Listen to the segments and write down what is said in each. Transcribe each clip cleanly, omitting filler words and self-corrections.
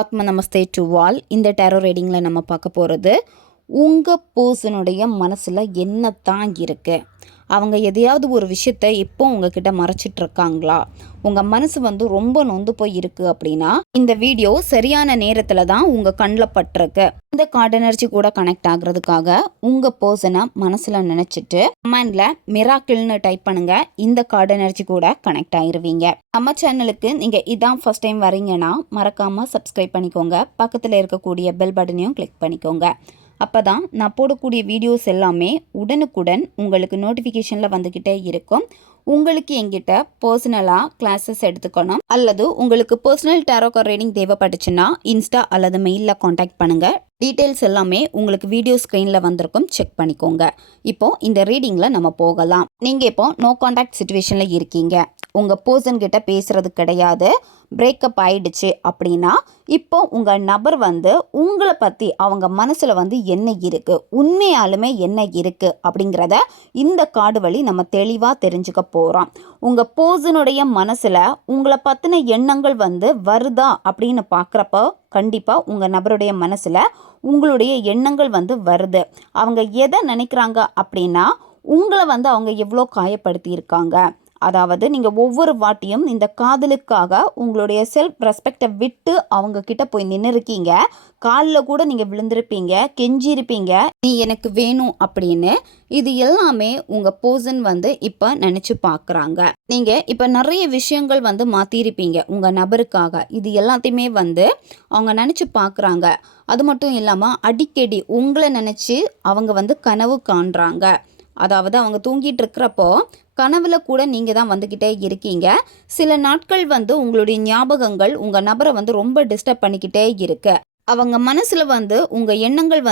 ஆத்ம நமஸ்தே to all. இந்த tarot ரீடிங்கில் நம்ம பார்க்க போகிறது, உங்கள் பர்சனுடைய மனசில் என்ன தான் இருக்குது, அவங்க எதையாவது ஒரு விஷயத்தை இப்போ உங்ககிட்ட மறைச்சிட்ருக்காங்களா, உங்கள் மனசு ரொம்ப நொந்து போய் இருக்குது அப்படின்னா இந்த வீடியோ சரியான நேரத்தில் தான் உங்கள் கண்ணில் பட்டிருக்கு. இந்த கார்டு எனர்ஜி கூட கனெக்ட் ஆகுறதுக்காக உங்கள் பர்சனை மனசில் நினச்சிட்டு கமெண்டில் மிராக்கிள்னு டைப் பண்ணுங்கள். இந்த கார்டு எனர்ஜி கூட கனெக்ட் ஆகிருவீங்க. நம்ம சேனலுக்கு நீங்கள் இதான் ஃபஸ்ட் டைம் வரீங்கன்னா மறக்காமல் சப்ஸ்கிரைப் பண்ணிக்கோங்க. பக்கத்தில் இருக்கக்கூடிய பெல் பட்டனையும் கிளிக் பண்ணிக்கோங்க. அப்போ தான் நான் போடக்கூடிய வீடியோஸ் எல்லாமே உடனுக்குடன் உங்களுக்கு நோட்டிஃபிகேஷனில் வந்துக்கிட்டே இருக்கும். உங்களுக்கு எங்கிட்ட பர்சனலாக கிளாஸஸ் எடுத்துக்கணும் அல்லது உங்களுக்கு பர்சனல் டேரோ கார்ட் ரீடிங் தேவைப்பட்டுச்சுன்னா இன்ஸ்டா அல்லது மெயிலில் காண்டாக்ட் பண்ணுங்கள். டீட்டெயில்ஸ் எல்லாமே உங்களுக்கு வீடியோ ஸ்க்ரீனில் வந்திருக்கும், செக் பண்ணிக்கோங்க. இப்போது இந்த ரீடிங்கில் நம்ம போகலாம். நீங்கள் இப்போ நோ காண்டாக்ட் சுச்சுவேஷனில் இருக்கீங்க, உங்கள் பர்சன் கிட்ட பேசுகிறது கிடையாது, பிரேக்கப் ஆயிடுச்சு அப்படின்னா இப்போ உங்கள் நபர் உங்களை பற்றி அவங்க மனசில் என்ன இருக்குது, உண்மையாலுமே என்ன இருக்குது அப்படிங்கிறத இந்த கார்டு வழி நம்ம தெளிவாக தெரிஞ்சுக்க போகிறோம். உங்கள் பர்சனுடைய மனசில் உங்களை பற்றின எண்ணங்கள் வருதா அப்படின்னு பார்க்குறப்போ கண்டிப்பாக உங்கள் நபருடைய மனசில் உங்களுடைய எண்ணங்கள் வருது. அவங்க எதை நினைக்கிறாங்க அப்படின்னா உங்களை அவங்க எவ்வளோ காயப்படுத்தியிருக்காங்க. அதாவது நீங்கள் ஒவ்வொரு வாட்டியும் இந்த காதலுக்காக உங்களுடைய செல்ஃப் ரெஸ்பெக்டை விட்டு அவங்க கிட்ட போய் நின்று இருக்கீங்க, காலில் கூட நீங்கள் விழுந்திருப்பீங்க, கெஞ்சிருப்பீங்க, நீ எனக்கு வேணும் அப்படின்னு. இது எல்லாமே உங்கள் பர்சன் இப்போ நினச்சி பார்க்குறாங்க. நீங்கள் இப்போ நிறைய விஷயங்கள் மாற்றிருப்பீங்க உங்கள் நபருக்காக. இது எல்லாத்தையுமே அவங்க நினச்சி பார்க்குறாங்க. அது மட்டும் இல்லாமல் அடிக்கடி உங்களை நினச்சி அவங்க கனவு காண்றாங்க. அதாவது அவங்க தூங்கிட்டு இருக்கிறப்போ கனவுல கூட நீங்கள் தான் வந்துக்கிட்டே இருக்கீங்க. சில நாட்கள் உங்களுடைய ஞாபகங்கள் உங்கள் நபரை ரொம்ப டிஸ்டர்ப் பண்ணிக்கிட்டே இருக்கு. அவங்க மனசில் உங்கள் எண்ணங்கள்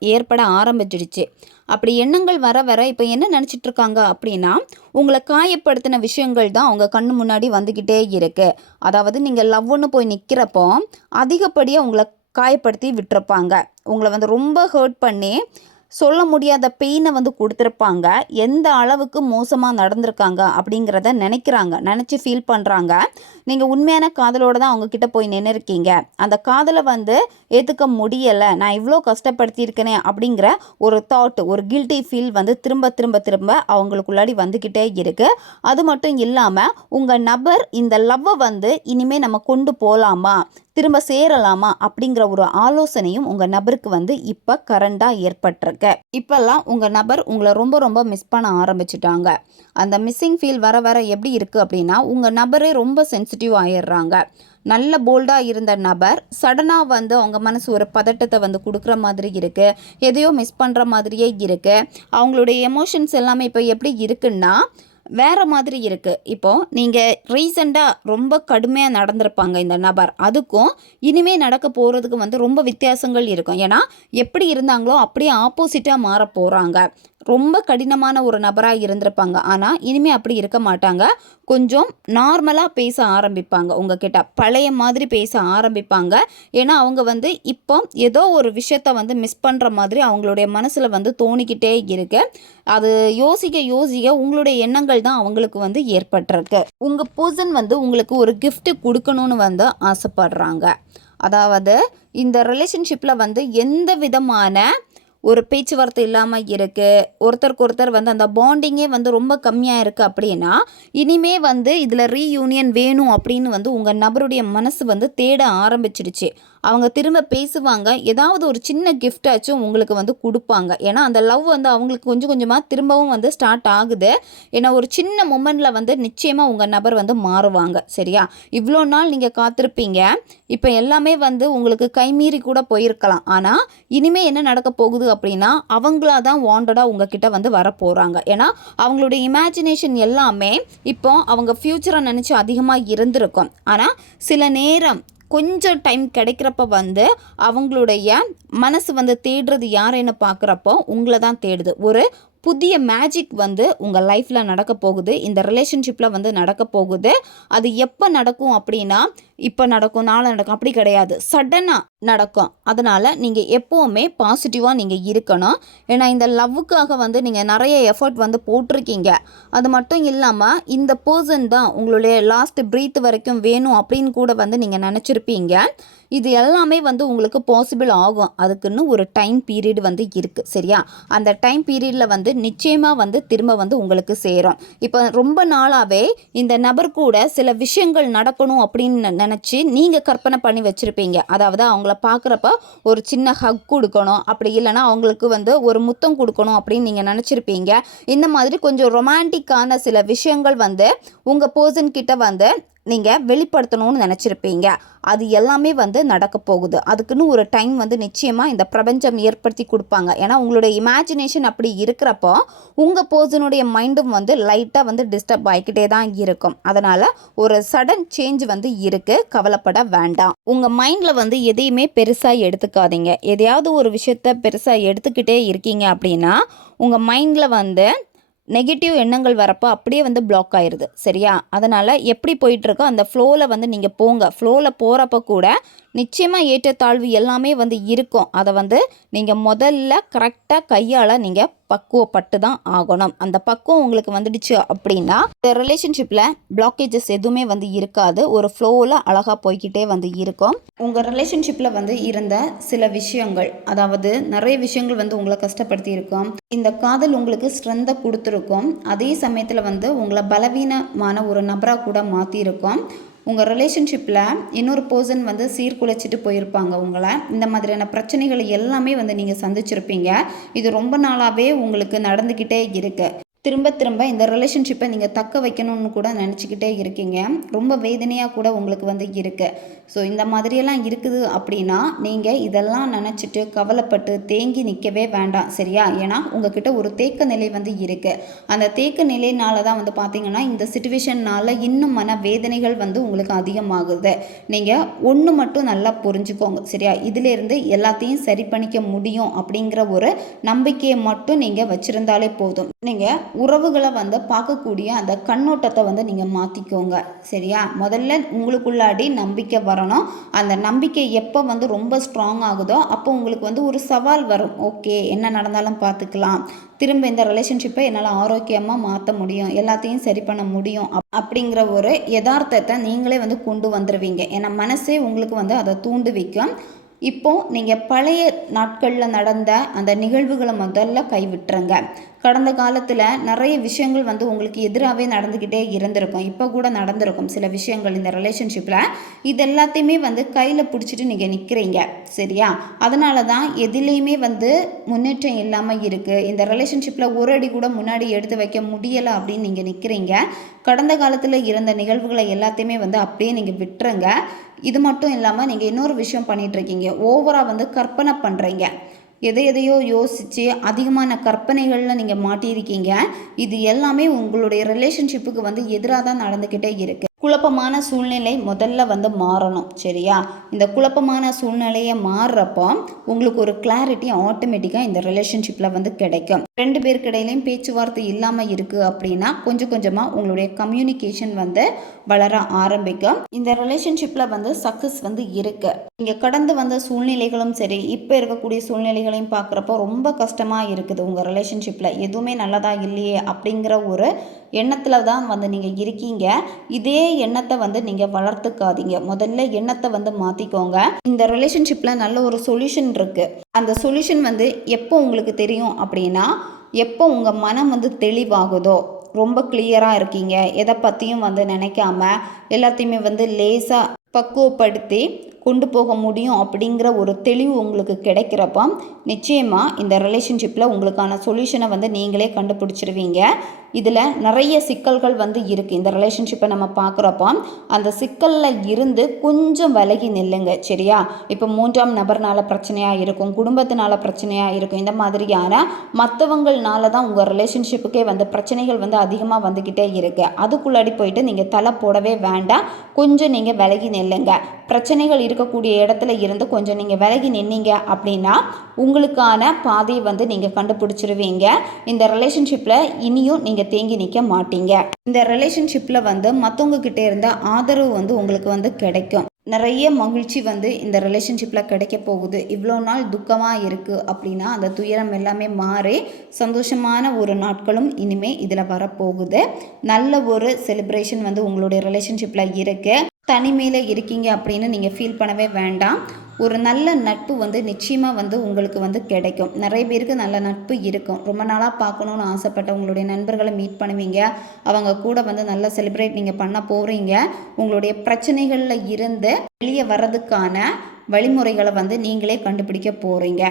ஏற்பட ஆரம்பிச்சிடுச்சு. அப்படி எண்ணங்கள் வர வர இப்போ என்ன நினச்சிட்டு இருக்காங்க அப்படின்னா உங்களை காயப்படுத்தின விஷயங்கள் தான் அவங்க கண்ணு முன்னாடி வந்துக்கிட்டே இருக்கு. அதாவது நீங்கள் லவ்னு போய் நிற்கிறப்போ அதிகப்படியாக உங்களை காயப்படுத்தி விட்டுருப்பாங்க. உங்களை ரொம்ப ஹர்ட் பண்ணி சொல்ல முடியாத பெயினை கொடுத்துருப்பாங்க. எந்த அளவுக்கு மோசமாக நடந்திருக்காங்க அப்படிங்கிறத நினச்சி ஃபீல் பண்ணுறாங்க. நீங்கள் உண்மையான காதலோடு தான் அவங்கக்கிட்ட போய் நின்று இருக்கீங்க. அந்த காதலை ஏற்றுக்க முடியலை, நான் இவ்வளோ கஷ்டப்படுத்தியிருக்கேனே அப்படிங்கிற ஒரு தாட், ஒரு கில்ட்டி ஃபீல் திரும்ப திரும்ப திரும்ப அவங்களுக்குள்ளாடி வந்துக்கிட்டே இருக்குது. அது மட்டும் இல்லாமல் உங்கள் நபர் இந்த லவ்வை இனிமேல் நம்ம கொண்டு போகலாமா, திரும்ப சேரலாமா அப்படிங்கிற ஒரு ஆலோசனையும் உங்கள் நபருக்கு இப்போ கரண்டாக ஏற்பட்டிருக்கு. இப்போல்லாம் உங்கள் நபர் உங்களை ரொம்ப ரொம்ப மிஸ் பண்ண ஆரம்பிச்சிட்டாங்க. அந்த மிஸ்ஸிங் ஃபீல் வர வர எப்படி இருக்குது அப்படின்னா உங்கள் நபரே ரொம்ப சென்சிட்டிவ் ஆயிடுறாங்க. நல்ல போல்டாக இருந்த நபர் சடனாக அவங்க மனசு ஒரு பதட்டத்தை கொடுக்குற மாதிரி இருக்குது, எதையோ மிஸ் பண்ணுற மாதிரியே இருக்குது. அவங்களுடைய எமோஷன்ஸ் எல்லாமே இப்போ எப்படி இருக்குன்னா வேறு மாதிரி இருக்குது. இப்போது நீங்கள் ரீசெண்டாக ரொம்ப கடுமையாக நடந்திருப்பாங்க இந்த நபர், அதுக்கும் இனிமேல் நடக்க போகிறதுக்கு ரொம்ப வித்தியாசங்கள் இருக்கும். ஏன்னா எப்படி இருந்தாங்களோ அப்படியே ஆப்போசிட்டாக மாற போகிறாங்க. ரொம்ப கடினமான ஒரு நபராக இருந்திருப்பாங்க, ஆனால் இனிமேல் அப்படி இருக்க மாட்டாங்க. கொஞ்சம் நார்மலாக பேச ஆரம்பிப்பாங்க, உங்ககிட்ட பழைய மாதிரி பேச ஆரம்பிப்பாங்க. ஏன்னா அவங்க இப்போ ஏதோ ஒரு விஷயத்த மிஸ் பண்ணுற மாதிரி அவங்களுடைய மனசில் தோணிக்கிட்டே இருக்கு. அது யோசிக்க யோசிக்க உங்களுடைய எண்ணங்கள் தான் அவங்களுக்கு ஏற்பட்டிருக்கு. உங்கள் பர்சன் உங்களுக்கு ஒரு gift கொடுக்கணும்னு ஆசைப்படுறாங்க. அதாவது இந்த ரிலேஷன்ஷிப்பில் எந்த விதமான ஒரு பேச்சுவார்த்தை இல்லாமல் இருக்குது, ஒருத்தருக்கு ஒருத்தர் அந்த பாண்டிங்கே ரொம்ப கம்மியாக இருக்குது அப்படின்னா இனிமே இதில் ரீயூனியன் வேணும் அப்படின்னு உங்கள் நபருடைய மனசு தேட ஆரம்பிச்சிடுச்சு. அவங்க திரும்ப பேசுவாங்க, ஏதாவது ஒரு சின்ன கிஃப்டாச்சும் உங்களுக்கு கொடுப்பாங்க. ஏன்னா அந்த லவ் அவங்களுக்கு கொஞ்சம் கொஞ்சமாக திரும்பவும் ஸ்டார்ட் ஆகுது. ஏன்னா ஒரு சின்ன மொமெண்டில் நிச்சயமாக உங்கள் நபர் மாறுவாங்க. சரியா, இவ்வளோ நாள் நீங்கள் காத்திருப்பீங்க, இப்போ எல்லாமே உங்களுக்கு கைமீறி கூட போயிருக்கலாம். ஆனால் இனிமேல் என்ன நடக்க போகுது அப்படின்னா அவங்களா தான் வாண்டடாக உங்ககிட்ட வர போகிறாங்க. ஏன்னா அவங்களுடைய இமேஜினேஷன் எல்லாமே இப்போ அவங்க ஃப்யூச்சரை நினச்சி அதிகமாக இருந்திருக்கும். ஆனால் சில நேரம் கொஞ்சம் டைம் கிடைக்கிறப்ப அவங்களுடைய மனசு தேடுறது யாருன்னு பார்க்குறப்போ உங்களை தான் தேடுது. ஒரு புதிய மேஜிக் உங்கள் லைஃப்பில் நடக்க போகுது, இந்த ரிலேஷன்ஷிப்பில் நடக்க போகுது. அது எப்போ நடக்கும் அப்படின்னா இப்போ நடக்கும், நாளை நடக்கும் அப்படி கிடையாது, சடனாக நடக்கும். அதனால் நீங்கள் எப்போவுமே பாசிட்டிவாக நீங்கள் இருக்கணும். ஏன்னா இந்த லவ்வுக்காக நீங்கள் நிறைய எஃபர்ட் போட்டிருக்கீங்க. அது மட்டும் இல்லாமல் இந்த பர்சன் தான் உங்களுடைய லாஸ்ட் ப்ரீத் வரைக்கும் வேணும் அப்படின்னு கூட நீங்கள் நினச்சிருப்பீங்க. இது எல்லாமே வந்து உங்களுக்கு பாசிபிள் ஆகும். அதுக்குன்னு ஒரு டைம் பீரியட் வந்து இருக்குது சரியா. அந்த டைம் பீரியடில் வந்து நிச்சயமாக வந்து திரும்ப வந்து உங்களுக்கு சேரும். இப்போ ரொம்ப நாளாகவே இந்த நபர் கூட சில விஷயங்கள் நடக்கணும் அப்படின்னு நினச்சி நீங்கள் கற்பனை பண்ணி வச்சுருப்பீங்க. அதாவது அவங்கள பார்க்குறப்ப ஒரு சின்ன ஹக் கொடுக்கணும், அப்படி இல்லைனா அவங்களுக்கு வந்து ஒரு முத்தம் கொடுக்கணும் அப்படின்னு நீங்கள் நினச்சிருப்பீங்க. இந்த மாதிரி கொஞ்சம் ரொமான்டிக்கான சில விஷயங்கள் வந்து உங்கள் பர்சன் கிட்ட வந்து நீங்கள் வெளிப்படுத்தணும்னு நினச்சிருப்பீங்க. அது எல்லாமே வந்து நடக்க போகுது. அதுக்குன்னு ஒரு டைம் வந்து நிச்சயமாக இந்த பிரபஞ்சம் ஏற்படுத்தி கொடுப்பாங்க. ஏன்னா உங்களுடைய இமேஜினேஷன் அப்படி இருக்கிறப்போ உங்கள் பர்சனுடைய மைண்டும் வந்து லைட்டாக வந்து டிஸ்டர்ப் ஆகிக்கிட்டே தான் இருக்கும். அதனால் ஒரு சடன் சேஞ்ச் வந்து இருக்குது, கவலைப்பட வேண்டாம். உங்கள் மைண்டில் வந்து எதையுமே பெருசாக எடுத்துக்காதீங்க. எதையாவது ஒரு விஷயத்த பெருசாக எடுத்துக்கிட்டே இருக்கீங்க அப்படின்னா உங்கள் மைண்டில் வந்து நெகட்டிவ் எண்ணங்கள் வரப்போ அப்படியே வந்து பிளாக் ஆயிடுது சரியா. அதனால் எப்படி போயிட்டுருக்கோ அந்த ஃப்ளோவில் வந்து நீங்கள் போங்க. ஃப்ளோவில் போகிறப்ப கூட நிச்சயமாக ஏற்றத்தாழ்வு எல்லாமே வந்து இருக்கும். அதை வந்து நீங்கள் முதல்ல கரெக்டாக கையால் நீங்கள் பக்குவப்பட்டு தான் ஆகணும். அந்த பக்குவம் உங்களுக்கு வந்துடுச்சு அப்படின்னா இந்த ரிலேஷன்ஷிப்பில் பிளாக்கேஜஸ் எதுவுமே வந்து இருக்காது. ஒரு ஃப்ளோவில் அழகாக போய்கிட்டே வந்து இருக்கும். உங்கள் ரிலேஷன்ஷிப்பில் வந்து இருந்த சில விஷயங்கள், அதாவது நிறைய விஷயங்கள் வந்து உங்களை கஷ்டப்படுத்தி இருக்கும். இந்த காதல் உங்களுக்கு ஸ்ட்ரென்த்தை கொடுத்துருக்கும். அதே சமயத்தில் வந்து உங்களை பலவீனமான ஒரு நபராக கூட மாற்றிருக்கும். உங்கள் ரிலேஷன்ஷிப்பில் இன்னொரு பர்சன் வந்து சீர்குலைச்சிட்டு போயிருப்பாங்க உங்களை. இந்த மாதிரியான பிரச்சனைகள் எல்லாமே வந்து நீங்கள் சந்திச்சிருப்பீங்க. இது ரொம்ப நாளாகவே உங்களுக்கு நடந்துக்கிட்டே இருக்குது. திரும்ப திரும்ப இந்த ரிலேஷன்ஷிப்பை நீங்கள் தக்க வைக்கணும்னு கூட நினச்சிக்கிட்டே இருக்கீங்க. ரொம்ப வேதனையாக கூட உங்களுக்கு வந்து இருக்குது. ஸோ இந்த மாதிரியெல்லாம் இருக்குது அப்படின்னா நீங்கள் இதெல்லாம் நினச்சிட்டு கவலைப்பட்டு தேங்கி நிற்கவே வேண்டாம் சரியா. ஏன்னா உங்ககிட்ட ஒரு தேக்க நிலை வந்து இருக்குது. அந்த தேக்க நிலையினால தான் வந்து பார்த்திங்கன்னா இந்த சிச்சுவேஷன்னால் இன்னும் மன வேதனைகள் வந்து உங்களுக்கு அதிகமாகுது. நீங்கள் ஒன்று மட்டும் நல்லா புரிஞ்சுக்கோங்க சரியா. இதிலேருந்து எல்லாத்தையும் சரி பண்ணிக்க முடியும் அப்படிங்கிற ஒரு நம்பிக்கையை மட்டும் நீங்கள் வச்சுருந்தாலே போதும். நீங்கள் உறவுகளை வந்து பார்க்கக்கூடிய அந்த கண்ணோட்டத்தை வந்து நீங்கள் மாற்றிக்கோங்க சரியா. முதல்ல உங்களுக்குள்ளாடி நம்பிக்கை வரணும். அந்த நம்பிக்கை எப்போ வந்து ரொம்ப ஸ்ட்ராங் ஆகுதோ அப்போ உங்களுக்கு வந்து ஒரு சவால் வரும். ஓகே, என்ன நடந்தாலும் பார்த்துக்கலாம், திரும்ப இந்த ரிலேஷன்ஷிப்பை என்னால் ஆரோக்கியமாக மாற்ற முடியும், எல்லாத்தையும் சரி பண்ண முடியும் அப்படிங்கிற ஒரு யதார்த்தத்தை நீங்களே வந்து கொண்டு வந்துடுவீங்க. ஏன்னா மனசே உங்களுக்கு வந்து அதை தூண்டு வைக்கும். இப்போது நீங்கள் பழைய நாட்களில் நடந்த அந்த நிகழ்வுகளை முதல்ல கைவிட்டுருங்க. கடந்த காலத்தில் நிறைய விஷயங்கள் வந்து உங்களுக்கு எதிராகவே நடந்துக்கிட்டே இருந்திருக்கும். இப்போ கூட நடந்திருக்கும் சில விஷயங்கள் இந்த ரிலேஷன்ஷிப்பில். இது எல்லாத்தையுமே வந்து கையில் பிடிச்சிட்டு நீங்கள் நிற்கிறீங்க சரியா. அதனால தான் எதுலேயுமே வந்து முன்னேற்றம் இல்லாமல் இருக்குது. இந்த ரிலேஷன்ஷிப்பில் ஒரு அடி கூட முன்னாடி எடுத்து வைக்க முடியலை அப்படின்னு நீங்கள் நிற்கிறீங்க. கடந்த காலத்தில் இருந்த நிகழ்வுகளை எல்லாத்தையுமே வந்து அப்படியே நீங்கள் விட்டுருங்க. இது மட்டும் இல்லாமல் நீங்கள் இன்னொரு விஷயம் பண்ணிகிட்ருக்கீங்க. ஓவராக வந்து கற்பனை பண்ணுறீங்க. எதையோ யோசித்து அதிகமான கற்பனைகளில் நீங்கள் மாட்டியிருக்கீங்க. இது எல்லாமே உங்களுடைய ரிலேஷன்ஷிப்புக்கு வந்து எதிராக தான் நடந்துக்கிட்டே இருக்குது. குழப்பமான சூழ்நிலை முதல்ல வந்து மாறணும் சரியா. இந்த குழப்பமான சூழ்நிலையை மாறுறப்போ உங்களுக்கு ஒரு கிளாரிட்டி ஆட்டோமேட்டிக்காக இந்த ரிலேஷன்ஷிப்பில் வந்து கிடைக்கும். ரெண்டு பேருக்கு இடையிலையும் பேச்சுவார்த்தை இல்லாமல் இருக்குது அப்படின்னா கொஞ்சம் கொஞ்சமாக உங்களுடைய கம்யூனிகேஷன் வந்து வளர ஆரம்பிக்கும். இந்த ரிலேஷன்ஷிப்பில் வந்து சக்ஸஸ் வந்து இருக்குது. இங்கே கடந்து வந்த சூழ்நிலைகளும் சரி, இப்போ இருக்கக்கூடிய சூழ்நிலைகளையும் பார்க்குறப்போ ரொம்ப கஷ்டமாக இருக்குது. உங்கள் ரிலேஷன்ஷிப்பில் எதுவுமே நல்லதாக இல்லையே அப்படிங்கிற ஒரு எண்ணத்தில் தான் வந்து நீங்கள் இருக்கீங்க. இதே எண்ணத்தை வந்து நீங்கள் வளர்த்துக்காதீங்க. முதல்ல எண்ணத்தை வந்து மாற்றிக்கோங்க. இந்த ரிலேஷன்ஷிப்பில் நல்ல ஒரு சொல்யூஷன் இருக்குது. அந்த சொல்யூஷன் வந்து எப்போ உங்களுக்கு தெரியும் அப்படின்னா எப்போ உங்கள் மனம் வந்து தெளிவாகுதோ, ரொம்ப கிளியராக இருக்கீங்க, எதை பற்றியும் வந்து நினைக்காம எல்லாத்தையுமே வந்து லேசாக பக்குவப்படுத்தி கொண்டு போக முடியும் அப்படிங்கிற ஒரு தெளிவு உங்களுக்கு கிடைக்கிறப்ப நிச்சயமாக இந்த ரிலேஷன்ஷிப்பில் உங்களுக்கான சொல்யூஷனை வந்து நீங்களே கண்டுபிடிச்சிருவீங்க. இதில் நிறைய சிக்கல்கள் வந்து இருக்குது. இந்த ரிலேஷன்ஷிப்பை நம்ம பார்க்குறப்போ அந்த சிக்கலில் இருந்து கொஞ்சம் விலகி நில்லுங்க சரியா. இப்போ மூன்றாம் நபர்னால பிரச்சனையாக இருக்கும், குடும்பத்தினால பிரச்சனையாக இருக்கும். இந்த மாதிரியான மற்றவங்கள்னால தான் உங்கள் ரிலேஷன்ஷிப்புக்கே வந்து பிரச்சனைகள் வந்து அதிகமாக வந்துக்கிட்டே இருக்குது. அதுக்குள்ளாடி போயிட்டு நீங்கள் தலை போடவே வேண்டாம். கொஞ்சம் நீங்கள் விலகி நில்லுங்க. பிரச்சனைகள் இருக்கக்கூடிய இடத்துல இருந்து கொஞ்சம் நீங்கள் விலகி நின்னீங்க அப்படின்னா உங்களுக்கான பாதையை வந்து நீங்கள் கண்டுபிடிச்சிருவீங்க. இந்த ரிலேஷன்ஷிப்பில் இனியும் நீங்கள் தேங்கி நிற்க மாட்டீங்க. இந்த ரிலேஷன்ஷிப்பில் வந்து மற்றவங்க கிட்டே இருந்த ஆதரவு வந்து உங்களுக்கு வந்து கிடைக்கும். நிறைய மகிழ்ச்சி வந்து இந்த ரிலேஷன்ஷிப்பில் கிடைக்க போகுது. இவ்வளோ நாள் துக்கமாக இருக்குது அப்படின்னா அந்த துயரம் எல்லாமே மாறி சந்தோஷமான ஒரு நாட்களும் இனிமேல் இதில் வரப்போகுது. நல்ல ஒரு செலிப்ரேஷன் வந்து உங்களுடைய ரிலேஷன்ஷிப்பில் இருக்குது. தனிமையில் இருக்கீங்க அப்படின்னு நீங்கள் ஃபீல் பண்ணவே வேண்டாம். ஒரு நல்ல நட்பு வந்து நிச்சயமாக வந்து உங்களுக்கு வந்து கிடைக்கும். நிறைய பேருக்கு நல்ல நட்பு இருக்கும். ரொம்ப நாளாக பார்க்கணுன்னு ஆசைப்பட்ட உங்களுடைய நண்பர்களை மீட் பண்ணுவீங்க. அவங்க கூட வந்து நல்லா செலிப்ரேட் நீங்கள் பண்ண போகிறீங்க. உங்களுடைய பிரச்சனைகளில் இருந்து வெளியே வர்றதுக்கான வழிமுறைகளை வந்து நீங்களே கண்டுபிடிக்க போகிறீங்க.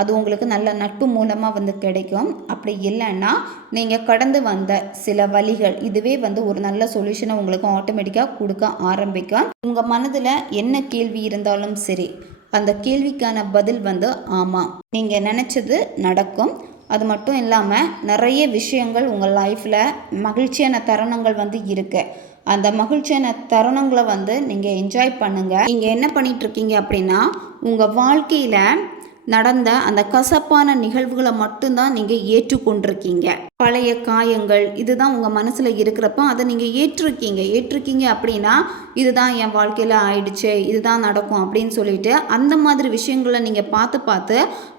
அது உங்களுக்கு நல்ல நட்பு மூலமாக வந்து கிடைக்கும். அப்படி இல்லைன்னா நீங்கள் கடந்து வந்த சில வழிகள் இதுவே வந்து ஒரு நல்ல சொல்யூஷனை உங்களுக்கு ஆட்டோமேட்டிக்காக கொடுக்க ஆரம்பிக்கும். உங்கள் மனதில் என்ன கேள்வி இருந்தாலும் சரி, அந்த கேள்விக்கான பதில் வந்து ஆமாம், நீங்கள் நினச்சது நடக்கும். அது மட்டும் இல்லாமல் நிறைய விஷயங்கள் உங்கள் லைஃப்பில் மகிழ்ச்சியான தருணங்கள் வந்து இருக்குது. அந்த மகிழ்ச்சியான தருணங்களை வந்து நீங்கள் என்ஜாய் பண்ணுங்கள். நீங்கள் என்ன பண்ணிகிட்ருக்கீங்க அப்படின்னா, உங்கள் வாழ்க்கையில் நடந்த அந்த கசப்பான நிகழ்வுகளை மட்டும்தான் நீங்கள் ஏற்றுக்கொண்டிருக்கீங்க. பழைய காயங்கள் இதுதான் உங்கள் மனசில் இருக்கிறப்போ அதை நீங்கள் ஏற்றிருக்கீங்க அப்படின்னா இதுதான் என் வாழ்க்கையில் ஆயிடுச்சு, இதுதான் நடக்கும் அப்படின்னு சொல்லிட்டு அந்த மாதிரி விஷயங்களை நீங்கள் பார்த்து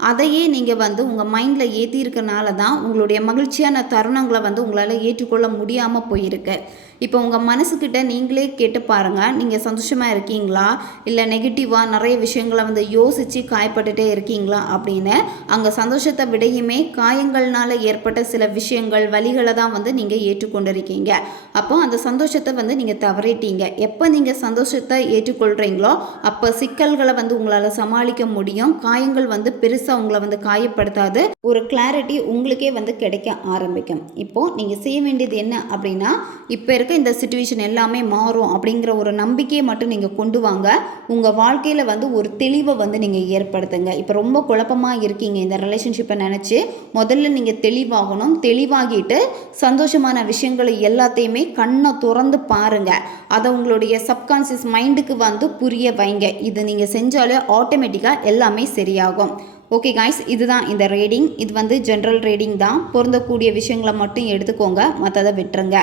அதையே நீங்கள் வந்து உங்கள் மைண்டில் ஏற்றிருக்கனால தான் உங்களுடைய மகிழ்ச்சியான தருணங்களை வந்து உங்களால் ஏற்றுக்கொள்ள முடியாமல் போயிருக்கு. இப்போ உங்கள் மனசுக்கிட்ட நீங்களே கேட்டு பாருங்கள், நீங்கள் சந்தோஷமாக இருக்கீங்களா இல்லை நெகட்டிவாக நிறைய விஷயங்களை வந்து யோசித்து காயப்பட்டுட்டே இருக்கீங்களா அப்படின்னு. அங்கே சந்தோஷத்தை விடையுமே காயங்கள்னால ஏற்பட்ட சில விஷயங்கள் வலிகளை தான் வந்து நீங்கள் ஏற்றுக்கொண்டிருக்கீங்க. அப்போ அந்த சந்தோஷத்தை வந்து நீங்கள் தவறிட்டீங்க. எப்போ நீங்கள் சந்தோஷத்தை ஏற்றுக்கொள்கிறீங்களோ அப்போ சிக்கல்களை வந்து உங்களால் சமாளிக்க முடியும். காயங்கள் வந்து பெருசாக உங்களை வந்து காயப்படுத்தாது. ஒரு கிளாரிட்டி உங்களுக்கே வந்து கிடைக்க ஆரம்பிக்கும். இப்போது நீங்கள் செய்ய வேண்டியது என்ன அப்படின்னா, இப்போ இருக்க இந்த சிச்சுவேஷன் எல்லாமே மாறும் அப்படிங்கிற ஒரு நம்பிக்கையை மட்டும் நீங்கள் கொண்டு வாங்க. உங்கள் வாழ்க்கையில் வந்து ஒரு தெளிவை வந்து நீங்கள் ஏற்படுத்துங்க. இப்போ ரொம்ப குழப்பமாக இருக்கீங்க இந்த ரிலேஷன்ஷிப்பை நினச்சி, முதல்ல நீங்கள் தெளிவாகணும். தெளிவாகிட்டு சந்தோஷமான விஷயங்களை எல்லாத்தையுமே கண்ணை திறந்து பாருங்கள். அதை உங்களுடைய சப்கான்சியஸ் மைண்டுக்கு வந்து புரிய வைங்க. இது நீங்கள் செஞ்சாலே ஆட்டோமேட்டிக்காக எல்லாமே சரியாகும். ஓகே காய்ஸ், இதுதான் இந்த ரீடிங். இது வந்து ஜென்ரல் ரீடிங் தான். பொருந்தக்கூடிய விஷயங்களை மட்டும் எடுத்துக்கோங்க, மற்றதை விட்டுருங்க.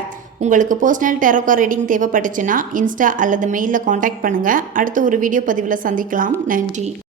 உங்களுக்கு பர்சனல் டேரோ கார்ட் ரீடிங் தேவைப்பட்டுச்சுன்னா இன்ஸ்டா அல்லது மெயிலில் காண்டாக்ட் பண்ணுங்கள். அடுத்த ஒரு வீடியோ பதிவில் சந்திக்கலாம். நன்றி.